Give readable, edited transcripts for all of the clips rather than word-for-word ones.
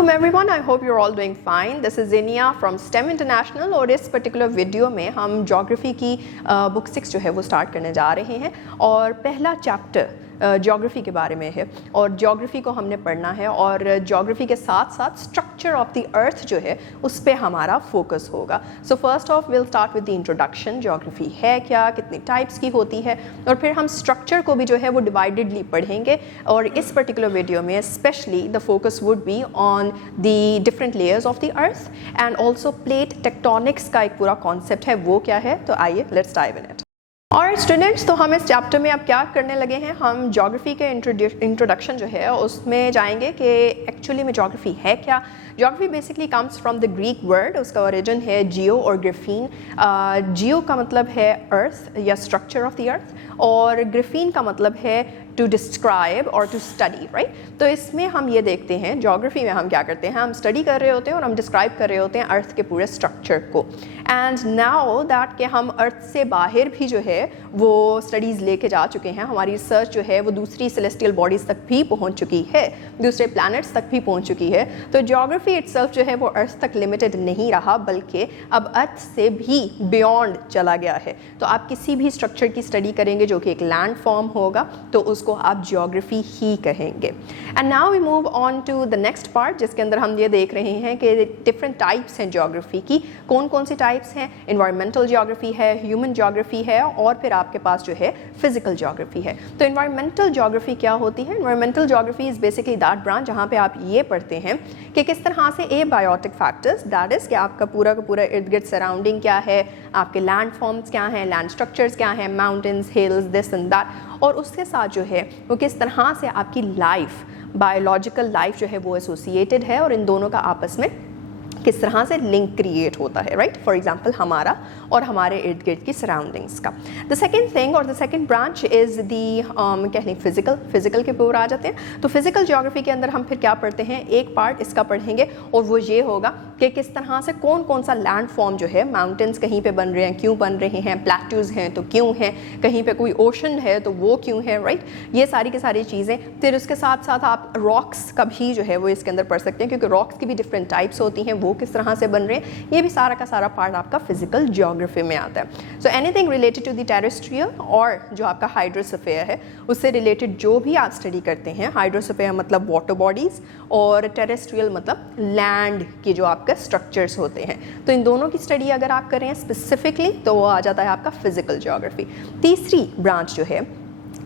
Welcome everyone, I hope you're all doing fine. This is Zinia from STEM International और इस particular video में हम geography की book 6 जो है वो स्टार्ट करने जा रहे हैं और पहला चैप्टर ज्योग्राफी के बारे में है और ज्योग्राफी को हमने पढ़ना है और ज्योग्राफी के साथ साथ स्ट्रक्चर ऑफ द अर्थ जो है उस पर हमारा फोकस होगा. So first of will start with the introduction. Geography है क्या, कितनी टाइप्स की होती है, और फिर हम स्ट्रक्चर को भी जो है वो डिवाइडेडली पढ़ेंगे. और इस पर्टिकुलर वीडियो में specially the focus would be on the different layers of the earth and also plate tectonics का एक पूरा कॉन्सेप्ट है, वो क्या है. तो आइए लेट्स डाइव इन इट. और स्टूडेंट्स, तो हम इस चैप्टर में अब क्या करने लगे हैं, हम ज्योग्राफी के इंट्रोडक्शन जो है उसमें जाएंगे कि एक्चुअली में ज्योग्राफी है क्या. Geography basically comes from the Greek word, उसका ओरिजिन है जियो और ग्रिफीन. जियो का मतलब है अर्थ या स्ट्रक्चर ऑफ द अर्थ और ग्रिफीन का मतलब है टू डिस्क्राइब और टू स्टडी, राइट. तो इसमें हम ये देखते हैं ज्योग्राफी में हम क्या करते हैं, हम स्टडी कर रहे होते हैं और हम डिस्क्राइब कर रहे होते हैं अर्थ के पूरे स्ट्रक्चर को. एंड नाउ दैट कि हम अर्थ से बाहर भी जो है वो स्टडीज़ लेके जा चुके हैं, हमारी रिसर्च जो है वो दूसरी सेलेस्टियल बॉडीज़ तक भी पहुंच चुकी है, दूसरे प्लैनेट्स तक भी पहुंच चुकी है. तो ज्योग्राफी इटसेल्फ जो है वो अर्थ तक लिमिटेड नहीं रहा, बल्कि अब अर्थ से भी बियॉन्ड चला गया है. तो आप किसी भी स्ट्रक्चर की स्टडी करेंगे जो कि एक लैंड फॉर्म होगा तो उसको आप ज्योग्राफी ही कहेंगे. And now we move on to the next part, जिसके अंदर हम ये देख रहे हैं कि डिफरेंट टाइप्स हैं ज्योग्राफी की. कौन कौन सी टाइप्स हैं? एनवायरमेंटल ज्योग्राफी है, ह्यूमन ज्योग्राफी है और फिर आपके पास जो है फिजिकल ज्योग्राफी है. तो एनवायरमेंटल ज्योग्राफी क्या होती है? Environmental geography is basically that branch जहाँ पे आप ये पढ़ते हैं कि किस तरह से एबायोटिक फैक्टर्स, दैट इज कि आपका पूरा का पूरा इर्द गिर्द सराउंडिंग क्या है, आपके लैंड फॉर्म्स क्या हैं, लैंड स्ट्रक्चर्स क्या हैं, mountains, hills, this and that, और उसके साथ जो है वो किस तरह से आपकी लाइफ, बायोलॉजिकल लाइफ जो है वो एसोसिएटेड है और इन दोनों का आपस में किस तरह से लिंक क्रिएट होता है, राइट. फॉर एग्जांपल हमारा और हमारे इर्द गिर्द की सराउंडिंग्स का. द सेकंड थिंग और the second branch is the कह लें फिजिकल के ऊपर आ जाते हैं. तो फिजिकल ज्योग्राफी के अंदर हम फिर क्या पढ़ते हैं, एक पार्ट इसका पढ़ेंगे और वो ये होगा कि किस तरह से कौन कौन सा लैंड फॉर्म जो है, माउंटेन्स कहीं पे बन रहे हैं, क्यों बन रहे हैं, प्लेट्यूज हैं तो क्यों हैं, कहीं पे कोई ओशन है तो वो क्यों है, राइट. ये सारी की सारी चीज़ें. फिर उसके साथ साथ आप रॉक्स का भी जो है वो इसके अंदर पढ़ सकते हैं, क्योंकि रॉक्स की भी डिफरेंट टाइप्स होती हैं, वो किस तरह से बन रहे हैं, ये भी सारा का सारा पार्ट आपका फिजिकल ज्योग्राफी में आता है. So anything related to the terrestrial और जो आपका हाइड्रोस्फीयर है उससे रिलेटेड जो भी आप स्टडी करते हैं, हाइड्रोस्फीयर मतलब वाटर बॉडीज और टेरेस्ट्रियल मतलब लैंड के जो आपके स्ट्रक्चर्स होते हैं, तो इन दोनों की स्टडी अगर आप करें स्पेसिफिकली तो वो आ जाता है आपका फिजिकल ज्योग्राफी. तीसरी ब्रांच जो है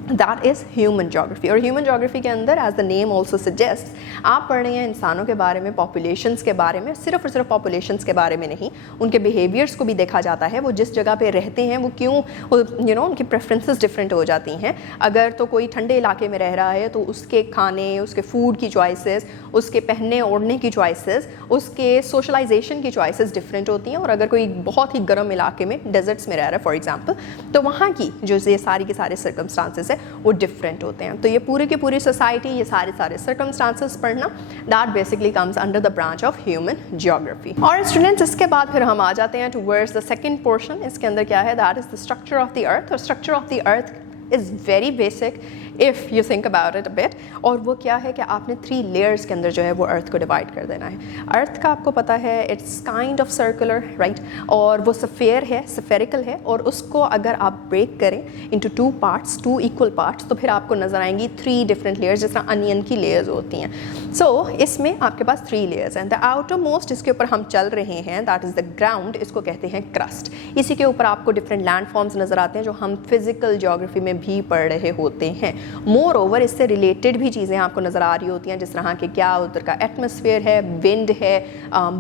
दैट इज़ ह्यूमन ज्योग्राफी. और ह्यूमन ज्योग्राफी के अंदर as the name also suggest आप पढ़ रहे हैं इंसानों के बारे में, पॉपुलेशंस के बारे में, सिर्फ और सिर्फ पॉपुलेशंस के बारे में नहीं, उनके बिहेवियर्स को भी देखा जाता है, वो जिस जगह पे रहते हैं वो क्यों, उनकी प्रेफरेंसेस डिफरेंट हो जाती हैं. अगर तो कोई ठंडे इलाके में रह रहा है तो उसके खाने, उसके फूड की चॉइसेस, उसके पहनने ओढ़ने की चॉइसेस, उसके सोशलाइजेशन की चॉइसेस डिफरेंट होती हैं. और अगर कोई बहुत ही गर्म इलाके में, डेजर्ट्स में रह रहा है फॉर एग्जाम्पल, तो वहाँ की जो ये सारी के सारे सर्कमस्टांसेस वो डिफरेंट होते हैं. तो ये पूरी की पूरी सोसाइटी, ये सारे सर्कमस्टांसेस पढ़ना, that basically comes under the branch of human geography. और स्टूडेंट्स, इसके बाद फिर हम आ जाते हैं टुवर्ड्स द सेकंड पोर्शन. इसके अंदर क्या है, that is the structure of the earth. और structure of the earth is very basic if you think about it a bit. और वो क्या है कि आपने 3 लेयर्स के अंदर जो है वो अर्थ को डिवाइड कर देना है. अर्थ का आपको पता है it's kind of circular, right, और वो सफ़ेयर है, स्फेरिकल है, और उसको अगर आप ब्रेक करें इनटू 2 पार्ट्स, 2 इक्वल पार्ट्स, तो फिर आपको नज़र आएंगी 3 डिफरेंट लेयर्स, जिस तरह अनियन की लेयर्स होती हैं. सो इसमें आपके पास 3 लेयर्स हैं. द आउटर मोस्ट, इसके ऊपर हम चल रहे हैं, दैट इज़ द ग्राउंड, इसको कहते हैं क्रस्ट. इसी के ऊपर आपको डिफरेंट लैंड फॉर्म्स नज़र आते हैं जो हम फिजिकल ज्योग्राफी में भी पढ़ रहे होते हैं. मोर ओवर इससे रिलेटेड भी चीज़ें आपको नज़र आ रही होती हैं, जिस तरह के क्या उधर का एटमॉस्फेयर है, विंड है,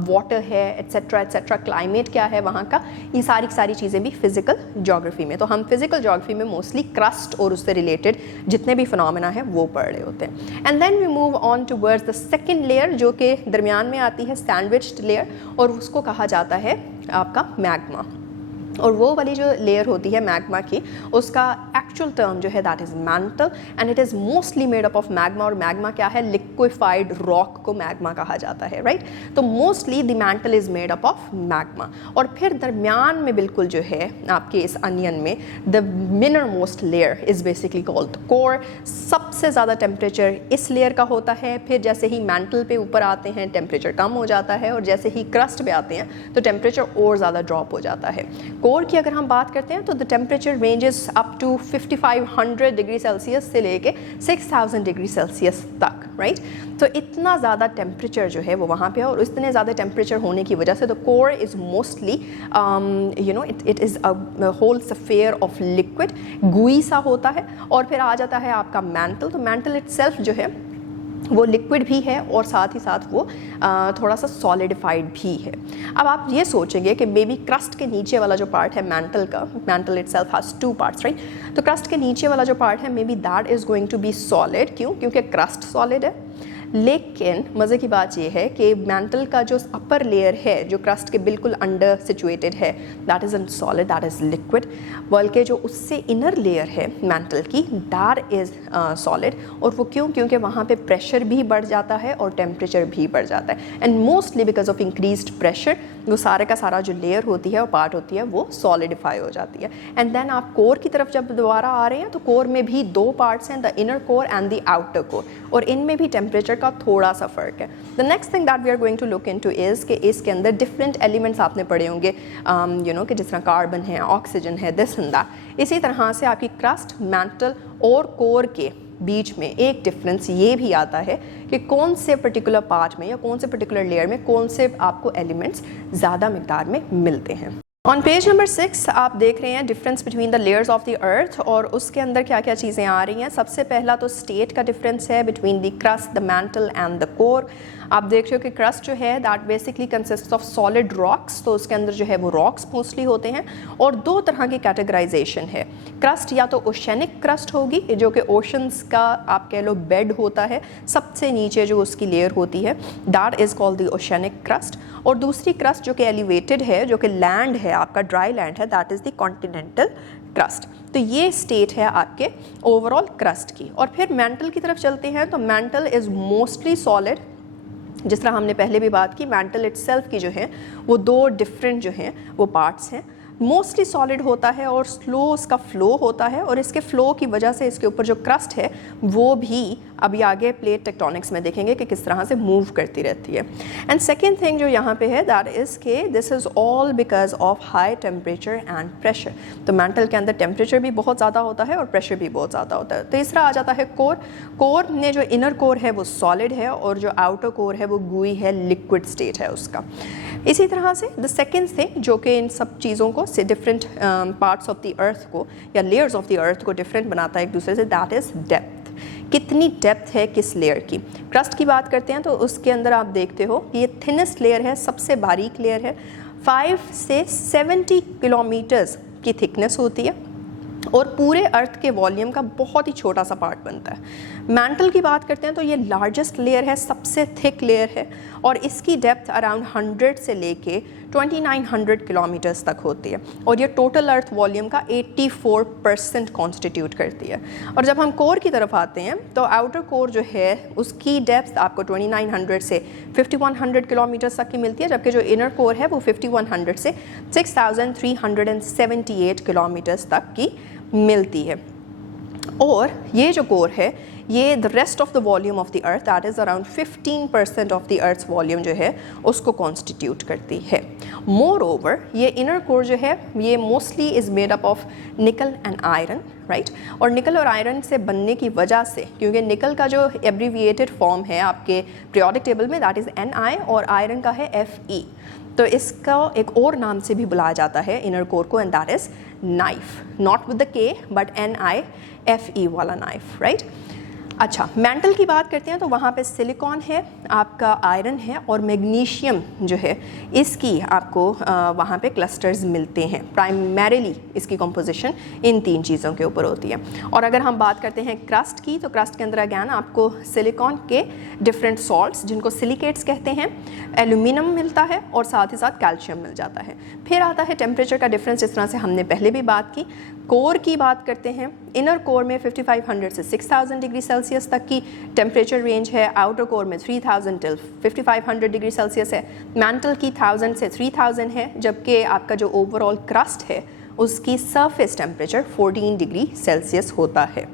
वाटर है, एट्सेट्रा एट्सेट्रा, क्लाइमेट क्या है वहाँ का, ये सारी सारी चीज़ें भी फिजिकल ज्योग्राफी में. तो हम फिजिकल ज्योग्राफी में मोस्टली क्रस्ट और उससे रिलेटेड जितने भी फिनोमेना है वो पढ़ रहे होते हैं. And then we move on towards the second layer, जो कि दरमियान में आती है, सैंडविच्ड लेयर, और उसको कहा जाता है आपका मैग्मा. और वो वाली जो लेयर होती है मैग्मा की, उसका एक्चुअल टर्म जो है that is mantle, and it is mostly made up of magma. और मैग्मा क्या है? लिक्विफाइड रॉक को मैग्मा कहा जाता है, राइट? तो mostly the mantle is made up of magma. और फिर दरमियान में बिल्कुल जो है आपके इस अनियन में the innermost layer is basically called core. सबसे ज़्यादा टेम्परेचर इस लेयर का होता है। फिर जैसे ही मैंटल पे ऊपर आते हैं टेम्परेचर कम हो जाता है, और जैसे ही क्रस्ट पे आते हैं तो टेम्परेचर और ज़्यादा ड्रॉप हो जाता है। कोर की अगर हम बात करते हैं तो the temperature ranges up to 5500 degree Celsius से लेके 6000 डिग्री सेल्सियस तक, राइट? तो इतना ज़्यादा टेम्परेचर जो है वो वहाँ पे है, और इतने ज़्यादा टेम्परेचर होने की वजह से the core is mostly it is a whole sphere of liquid, gooey सा होता है। और फिर आ जाता है आपका मैंटल। तो मैंटल इटसेल्फ जो है वो लिक्विड भी है और साथ ही साथ वो थोड़ा सा सॉलिडिफाइड भी है। अब आप ये सोचेंगे कि मे बी क्रस्ट के नीचे वाला जो पार्ट है मैंटल का, mantle itself has 2 parts, right? तो क्रस्ट के नीचे वाला जो पार्ट है may be that is going to be solid. क्यों? क्योंकि क्रस्ट सॉलिड है। लेकिन मज़े की बात ये है कि मैंटल का जो अपर लेयर है जो क्रस्ट के बिल्कुल अंडर सिचुएटेड है, that is solid, that is liquid. बल्कि जो उससे इनर लेयर है मैंटल की, दैट इज़ सॉलिड। और वो क्यों? क्योंकि वहाँ पे प्रेशर भी बढ़ जाता है और टेम्परेचर भी बढ़ जाता है, and mostly because of increased pressure वो सारे का सारा जो लेयर होती है और पार्ट होती है वो सॉलिडिफाई हो जाती है। एंड देन आप कोर की तरफ जब दोबारा आ रहे हैं तो कोर में भी 2 पार्ट्स हैं, the inner core and the outer core, और इनमें भी टेम्परेचर का थोड़ा सा फ़र्क है। The next thing that we are going to look into is कि इसके अंदर डिफरेंट एलिमेंट्स आपने पढ़े होंगे, कि जिस तरह कार्बन है, ऑक्सीजन है, दिस एंड दैट। इसी तरह से आपकी क्रस्ट, मैंटल और कोर के बीच में एक डिफरेंस ये भी आता है कि कौन से पर्टिकुलर पार्ट में या कौन से पर्टिकुलर लेयर में कौन से आपको एलिमेंट्स ज़्यादा मिकदार में मिलते हैं। ऑन पेज नंबर 6 आप देख रहे हैं difference between the layers of the earth, और उसके अंदर क्या क्या चीज़ें आ रही हैं। सबसे पहला तो स्टेट का डिफरेंस है between the crust, the mantle and the core. आप देख रहे हो कि क्रस्ट जो है that basically consist of solid rocks, तो उसके अंदर जो है वो रॉक्स मोस्टली होते हैं। और 2 तरह की कैटेगराइजेशन है। क्रस्ट या तो ओशनिक क्रस्ट होगी जो कि ओशंस का आप कह लो बेड होता है, सबसे नीचे जो उसकी लेयर होती है that is called the oceanic crust. और दूसरी क्रस्ट जो कि एलिवेटेड है, जो कि लैंड है, आपका ड्राई लैंड है, that is the continental crust. तो ये स्टेट है आपके ओवरऑल क्रस्ट की। और फिर मैंटल की तरफ चलते हैं तो मैंटल इज़ मोस्टली सॉलिड। जिस तरह हमने पहले भी बात की, मैंटल इटसेल्फ की जो है वो 2 डिफरेंट जो हैं वो पार्ट्स हैं। मोस्टली सॉलिड होता है और स्लो उसका फ्लो होता है, और इसके फ्लो की वजह से इसके ऊपर जो क्रस्ट है वो भी अभी आगे प्लेट टेक्टोनिक्स में देखेंगे कि किस तरह से मूव करती रहती है। एंड सेकेंड थिंग जो यहाँ पे है दैट इज़ के this is all because of high temperature and pressure. तो मैंटल के अंदर टेम्परेचर भी बहुत ज़्यादा होता है और प्रेशर भी बहुत ज़्यादा होता है। तीसरा आ जाता है कोर। कोर में जो इनर कोर है वो सॉलिड है और जो आउटर कोर है वो गुई है, लिक्विड स्टेट है उसका। इसी तरह से द सेकेंड थिंग जो कि इन सब चीज़ों को से डिफरेंट पार्ट्स ऑफ द अर्थ को या लेयर्स ऑफ द अर्थ को डिफरेंट बनाता है एक दूसरे से, दैट इज़ डेप्थ। कितनी डेप्थ है किस लेयर की। क्रस्ट की बात करते हैं तो उसके अंदर आप देखते हो कि ये थिनेस्ट लेयर है, सबसे बारीक लेयर है, 5 से 70 किलोमीटर्स की थिकनेस होती है और पूरे अर्थ के वॉल्यूम का बहुत ही छोटा सा पार्ट बनता है। मैंटल की बात करते हैं तो ये लार्जेस्ट लेयर है, सबसे थिक लेयर है, और इसकी डेप्थ अराउंड 100 से लेके 2900 किलोमीटर्स तक होती है, और ये टोटल अर्थ वॉल्यूम का 84% कॉन्स्टिट्यूट करती है। और जब हम कोर की तरफ आते हैं तो आउटर कोर जो है उसकी डेप्थ आपको 2900 से 5100 किलोमीटर्स तक की मिलती है, जबकि जो इनर कोर है वो 5100 से 6378 किलोमीटर्स तक की मिलती है। और ये जो कोर है ये the rest of the volume of the earth that is around 15% of the earth's volume जो है उसको कॉन्स्टिट्यूट करती है। मोर ओवर ये इनर कोर जो है ये mostly is made up of nickel and iron, right. और निकल और आयरन से बनने की वजह से, क्योंकि निकल का जो एब्रीविएटेड फॉर्म है आपके पीरियोडिक टेबल में दैट इज़ Ni और आयरन का है Fe, तो इसका एक और नाम से भी बुलाया जाता है इनर कोर को, and that is knife, not with the K but NIFE वाला नाइफ, राइट। अच्छा, मेंटल की बात करते हैं तो वहाँ पे सिलिकॉन है, आपका आयरन है और मैग्नीशियम जो है इसकी आपको वहाँ पे क्लस्टर्स मिलते हैं। प्राइमरीली इसकी कंपोजिशन इन 3 चीज़ों के ऊपर होती है। और अगर हम बात करते हैं क्रस्ट की, तो क्रस्ट के अंदर अगैन आपको सिलिकॉन के डिफरेंट सॉल्ट्स जिनको सिलिकेट्स कहते हैं, एल्यूमिनियम मिलता है और साथ ही साथ कैल्शियम मिल जाता है। फिर आता है टेम्परेचर का डिफरेंस, जिस तरह से हमने पहले भी बात की। कोर की बात करते हैं, इनर कोर में 5500 से 6000 डिग्री सेल्सियस तक की टेम्परेचर रेंज है, आउटर कोर में 3000 टिल 5500 डिग्री सेल्सियस है, मैंटल की 1000 से 3000 है, जबकि आपका जो ओवरऑल क्रस्ट है उसकी सरफेस टेम्परेचर 14 डिग्री सेल्सियस होता है।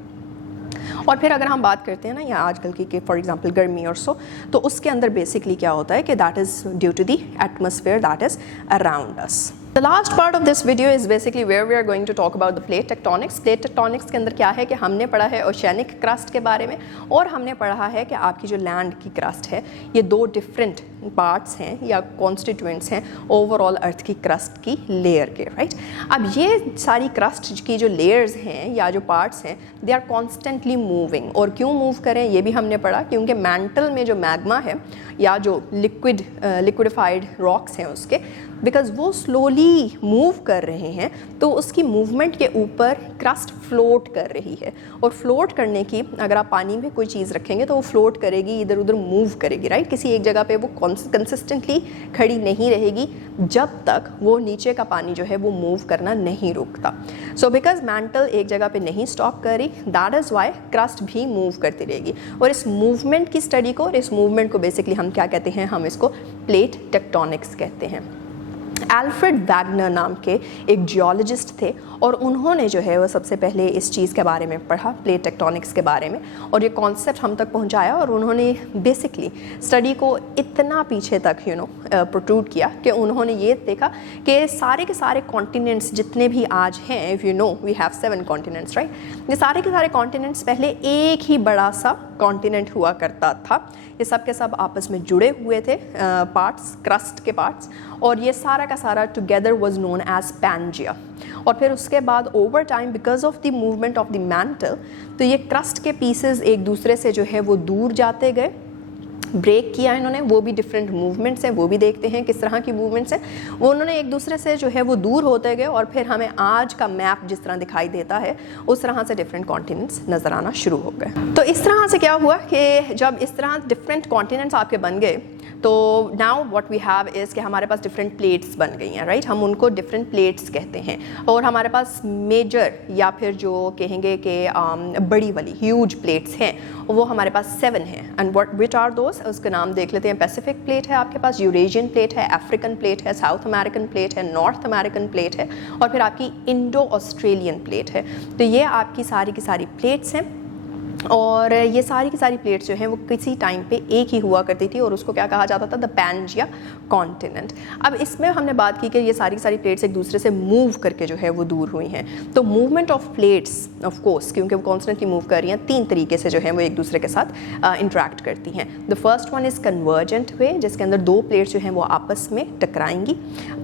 और फिर अगर हम बात करते हैं ना या आजकल की फॉर एग्जांपल गर्मी और सो, तो उसके अंदर बेसिकली क्या होता है कि that is due to the atmosphere that is around us. The last part of this video is basically where we are going to talk about the plate tectonics. Plate tectonics के अंदर क्या है कि हमने पढ़ा है ओशियनिक क्रस्ट के बारे में और हमने पढ़ा है कि आपकी जो लैंड की क्रस्ट है ये 2 डिफरेंट पार्ट्स हैं या कॉन्स्टिट्यूएंट्स हैं ओवरऑल अर्थ की क्रस्ट की लेयर के, राइट। अब ये सारी क्रस्ट की जो लेयर्स हैं या जो पार्ट्स हैं दे आर कॉन्स्टेंटली मूविंग। और क्यों मूव करें ये भी हमने पढ़ा, क्योंकि मैंटल में जो मैग्मा है या जो लिक्विडिफाइड रॉक्स हैं उसके, बिकॉज वो स्लोली मूव कर रहे हैं तो उसकी मूवमेंट के ऊपर क्रस्ट फ्लोट कर रही है। और फ्लोट करने की, अगर आप पानी में कोई चीज़ रखेंगे तो वो फ्लोट करेगी, इधर उधर मूव करेगी, राइट। किसी एक जगह पे वो कंसिस्टेंटली खड़ी नहीं रहेगी जब तक वो नीचे का पानी जो है वो मूव करना नहीं रुकता। सो बिकॉज मैंटल एक जगह पे नहीं स्टॉप कर रही, दैट इज़ वाई क्रस्ट भी मूव करती रहेगी। और इस मूवमेंट की स्टडी को और इस मूवमेंट को बेसिकली हम क्या कहते हैं, हम इसको प्लेट टेक्टोनिक्स कहते हैं। एल्फ्रेड वैगनर नाम के एक जियोलॉजिस्ट थे और उन्होंने जो है वो सबसे पहले इस चीज़ के बारे में पढ़ा, प्लेट टेक्टोनिक्स के बारे में, और ये कॉन्सेप्ट हम तक पहुंचाया। और उन्होंने बेसिकली स्टडी को इतना पीछे तक प्रोट्रूड किया कि उन्होंने ये देखा कि सारे के सारे कॉन्टिनेंट्स जितने भी आज हैं, if you know we have 7 continents, right, ये सारे के सारे कॉन्टिनेंट्स पहले एक ही बड़ा सा कॉन्टिनेंट हुआ करता था। ये सब के सब आपस में जुड़े हुए थे पार्ट्स, क्रस्ट के पार्ट्स, और ये सारा का सारा together was known as Pangaea. और फिर उसके बाद over time because of the movement of the mantle, तो ये क्रस्ट के पीसेस एक दूसरे से जो है वो दूर जाते गए, ब्रेक किया इन्होंने। वो भी डिफरेंट मूवमेंट्स हैं, वो भी देखते हैं किस तरह की मूवमेंट्स हैं। वो उन्होंने एक दूसरे से जो है वो दूर होते गए और फिर हमें आज का मैप जिस तरह दिखाई देता है उस तरह से डिफरेंट कॉन्टिनेंट्स नज़र आना शुरू हो गए। तो इस तरह से क्या हुआ कि जब इस तरह डिफरेंट कॉन्टिनेंट्स आपके बन गए तो now what we have is कि हमारे पास डिफरेंट प्लेट्स बन गई हैं, राइट। हम उनको डिफरेंट प्लेट्स कहते हैं। और हमारे पास मेजर या फिर जो कहेंगे कि बड़ी वाली ह्यूज प्लेट्स हैं वो हमारे पास 7 हैं। And what which are those, उसका नाम देख लेते हैं। पैसिफिक प्लेट है आपके पास, यूरेशियन प्लेट है, अफ्रीकन प्लेट है, साउथ अमेरिकन प्लेट है, नॉर्थ अमेरिकन प्लेट है, और फिर आपकी इंडो ऑस्ट्रेलियन प्लेट है। तो ये आपकी सारी की सारी प्लेट्स हैं। और ये सारी की सारी प्लेट्स जो हैं वो किसी टाइम पे एक ही हुआ करती थी और उसको क्या कहा जाता था, द पैंजिया कॉन्टिनेंट। अब इसमें हमने बात की कि ये सारी की सारी प्लेट्स एक दूसरे से मूव करके जो है वो दूर हुई हैं। तो movement of plates of course क्योंकि वो कॉन्स्टेंटली मूव कर रही हैं, 3 तरीके से जो है वो एक दूसरे के साथ इंटरेक्ट करती हैं। The first one is convergent way, जिसके अंदर 2 प्लेट्स जो हैं वो आपस में टकराएंगी,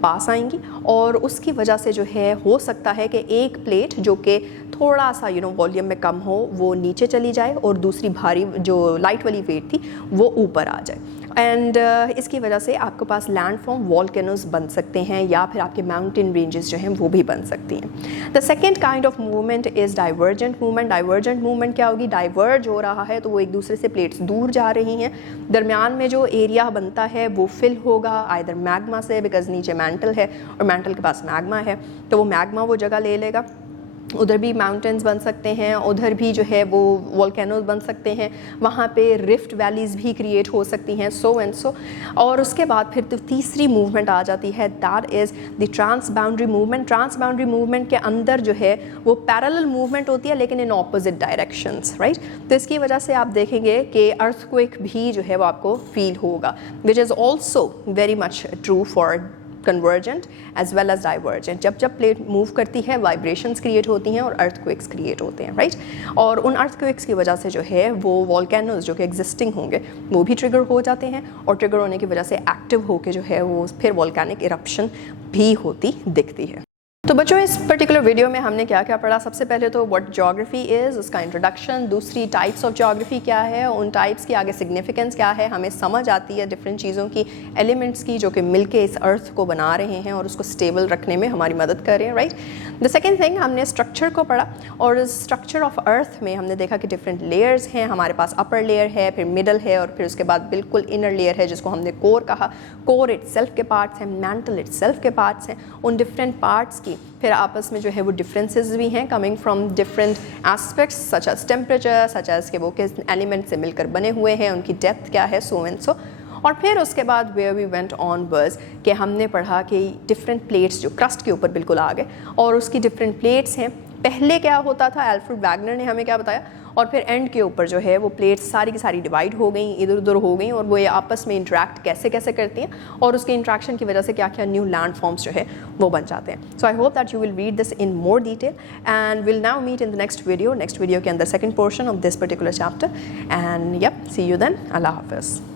पास आएंगी, और उसकी वजह से जो है हो सकता है कि एक प्लेट जो कि थोड़ा सा वॉल्यूम में कम हो वो नीचे चली जाए और दूसरी भारी जो लाइट वाली वेट थी वो ऊपर आ जाए। एंड इसकी वजह से आपके पास लैंड फॉर्म वॉल्केनोज बन सकते हैं या फिर आपके माउंटेन रेंजेस जो हैं वो भी बन सकती हैं। The second kind of movement is divergent movement. Divergent movement क्या होगी, डाइवर्ज हो रहा है तो वो एक दूसरे से प्लेट्स दूर जा रही हैं, दरमियान में जो एरिया बनता है वो फिल होगा आइदर मैग्मा से, बिकॉज नीचे मैंटल है और मैंटल के पास मैग्मा है, तो वो मैग्मा वो जगह ले लेगा। उधर भी माउंटेन्स बन सकते हैं, उधर भी जो है वो वोल्केनोज बन सकते हैं, वहाँ पे रिफ्ट वैलीज भी क्रिएट हो सकती हैं, सो एंड सो। और उसके बाद फिर तो तीसरी मूवमेंट आ जाती है, that is the transboundary movement. Transboundary movement के अंदर जो है वो पैरेलल मूवमेंट होती है लेकिन इन ऑपोजिट डायरेक्शंस, राइट। तो इसकी वजह से आप देखेंगे कि अर्थक्वेक भी जो है वो आपको फील होगा, which is also very much true for convergent as well as divergent. जब जब प्लेट मूव करती है वाइब्रेशंस क्रिएट होती हैं और अर्थक्वेक्स क्रिएट होते हैं, राइट। और उन अर्थक्वेक्स की वजह से जो है वो वॉल्केनोज जो कि एग्जिस्टिंग होंगे वो भी ट्रिगर हो जाते हैं और ट्रिगर होने की वजह से एक्टिव होके जो है वो फिर वॉल्केनिक इरप्शन भी होती दिखती है। तो बच्चों इस पर्टिकुलर वीडियो में हमने क्या क्या पढ़ा। सबसे पहले तो व्हाट ज्योग्राफी इज़, उसका इंट्रोडक्शन, दूसरी टाइप्स ऑफ ज्योग्राफी क्या है, उन टाइप्स की आगे सिग्निफिकेंस क्या है, हमें समझ आती है डिफरेंट चीज़ों की, एलिमेंट्स की, जो कि मिलके इस अर्थ को बना रहे हैं और उसको स्टेबल रखने में हमारी मदद कर रहे हैं, राइट। द सेकेंड थिंग, हमने स्ट्रक्चर को पढ़ा और स्ट्रक्चर ऑफ अर्थ में हमने देखा कि डिफरेंट लेयर्स हैं। हमारे पास अपर लेयर है, फिर मिडल है और फिर उसके बाद बिल्कुल इनर लेयर है जिसको हमने कोर कहा। कोर इटसेल्फ के पार्ट्स हैं, मैंटल इटसेल्फ के पार्ट्स हैं। उन डिफरेंट पार्ट्स की फिर आपस में जो है वो डिफरेंसेस भी हैं coming from different aspects such as temperature, such as के वो किस एलिमेंट से मिलकर बने हुए हैं, उनकी डेप्थ क्या है, सो एंड सो। और फिर उसके बाद where we went on verse कि हमने पढ़ा कि डिफरेंट प्लेट्स जो क्रस्ट के ऊपर बिल्कुल आ गए और उसकी डिफरेंट प्लेट्स हैं। पहले क्या होता था, एल्फ्रेड वैगनर ने हमें क्या बताया, और फिर एंड के ऊपर जो है वो प्लेट्स सारी की सारी डिवाइड हो गई, इधर उधर हो गई और वो ये आपस में इंटरेक्ट कैसे कैसे करती हैं और उसके इंट्रैक्शन की वजह से क्या क्या न्यू लैंड फॉर्म्स जो है वो बन जाते हैं। So I hope that you will read this in more detail and will now meet in the next video के अंदर second portion of this particular chapter and yup see you then. अल्लाह हाफिज़।